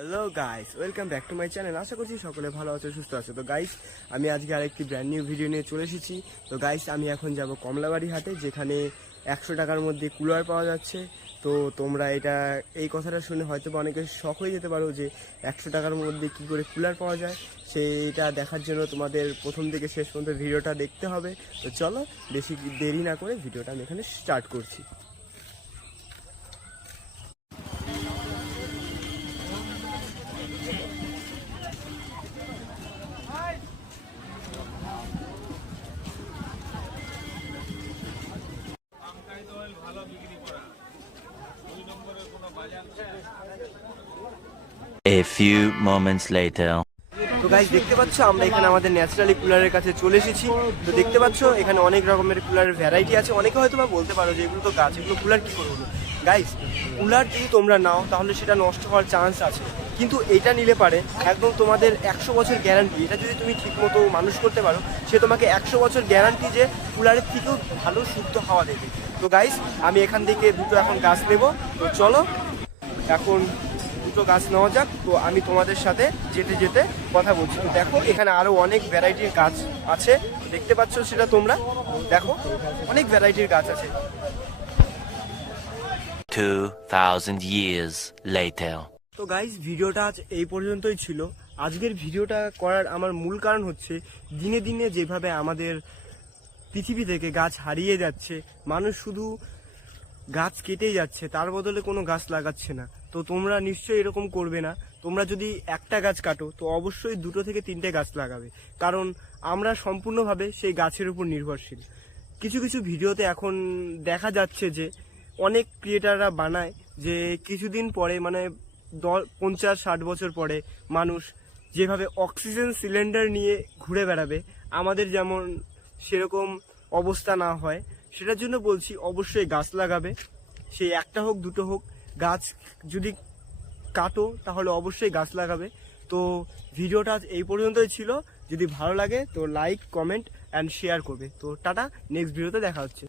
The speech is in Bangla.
Hello guys, welcome back to my channel. আশা করছি সকলে ভালো আছে, সুস্থ আছে। তো গাইস, আমি আজকে আরেকটি ব্র্যান্ড নিউ ভিডিও নিয়ে চলে এসেছি। তো গাইস, আমি এখন যাব কমলাবাড়ি হাটে, যেখানে 100 টাকার মধ্যে কুলার পাওয়া যাচ্ছে। তো তোমরা এই কথাটা শুনে হয়তো বা অনেকে শখ হয়ে যেতে পারো যে 100 টাকার মধ্যে কি করে কুলার পাওয়া যায়। সেইটা দেখার জন্য তোমাদের প্রথম থেকে শেষ পর্যন্ত ভিডিওটা দেখতে হবে। তো চলো, বেশি দেরি না করে ভিডিওটা আমি এখানে স্টার্ট করছি। A few moments later. তো গাইস, দেখতে পাচ্ছ আমরা এখানে আমাদের ন্যাচারালি কুলারের কাছে চলে এসেছি। তো দেখতে পাচ্ছ এখানে অনেক রকমের কুলারের ভ্যারাইটি আছে। অনেকে হয়তো বা বলতে পারো যে এগুলো তো গাছ, এগুলো কুলার কী করে হলো। গাইস, কুলার যদি তোমরা নাও তাহলে সেটা নষ্ট হওয়ার চান্স আছে, কিন্তু এটা নিলে পারে একদম তোমাদের 100 বছর গ্যারান্টি। এটা যদি তুমি ঠিকমতো মানুষ করতে পারো, সে তোমাকে 100 বছর গ্যারান্টি যে কুলারের থেকেও ভালো শুদ্ধ হাওয়া দেবে। তো গাইস, আমি এখান থেকে দুটো এখন গাছ নেব। তো চলো এখন দুটো গাছ নেওয়া যাক। তো আমি তোমাদের সাথে যেতে যেতে কথা বলছি। তো দেখো, এখানে আরো অনেক ভ্যারাইটির গাছ আছে, দেখতে পাচ্ছ সেটা তোমরা দেখো, অনেক ভ্যারাইটির গাছ আছে। 2000 years later. তো গাইস, ভিডিওটা আজ এই পর্যন্তই ছিল। আজকের ভিডিওটা করার আমার মূল কারণ হচ্ছে দিনে দিনে যেভাবে আমাদের পৃথিবী থেকে গাছ হারিয়ে যাচ্ছে, মানুষ শুধু গাছ কেটেই যাচ্ছে, তার বদলে কোনো গাছ লাগাচ্ছে না। তো তোমরা নিশ্চয়ই এরকম করবে না। তোমরা যদি একটা গাছ কাটো তো অবশ্যই 2 থেকে 3টে গাছ লাগাবে, কারণ আমরা সম্পূর্ণভাবে সেই গাছের উপর নির্ভরশীল। কিছু কিছু ভিডিওতে এখন দেখা যাচ্ছে যে অনেক ক্রিয়েটাররা বানায় যে কিছুদিন পরে, মানে 50-60 বছর পরে মানুষ যেভাবে অক্সিজেন সিলিন্ডার নিয়ে ঘুরে বেড়াবে, আমাদের যেমন সেরকম অবস্থা না হয়, সেটার জন্য বলছি অবশ্যই গাছ লাগাবে। সেই একটা হোক দুটো হোক, গাছ যদি কাটো তাহলে অবশ্যই গাছ লাগাবে। তো ভিডিওটা এই পর্যন্তই ছিল। যদি ভালো লাগে তো লাইক, কমেন্ট অ্যান্ড শেয়ার করবে। তো টাটা, নেক্সট ভিডিওতে দেখা হচ্ছে।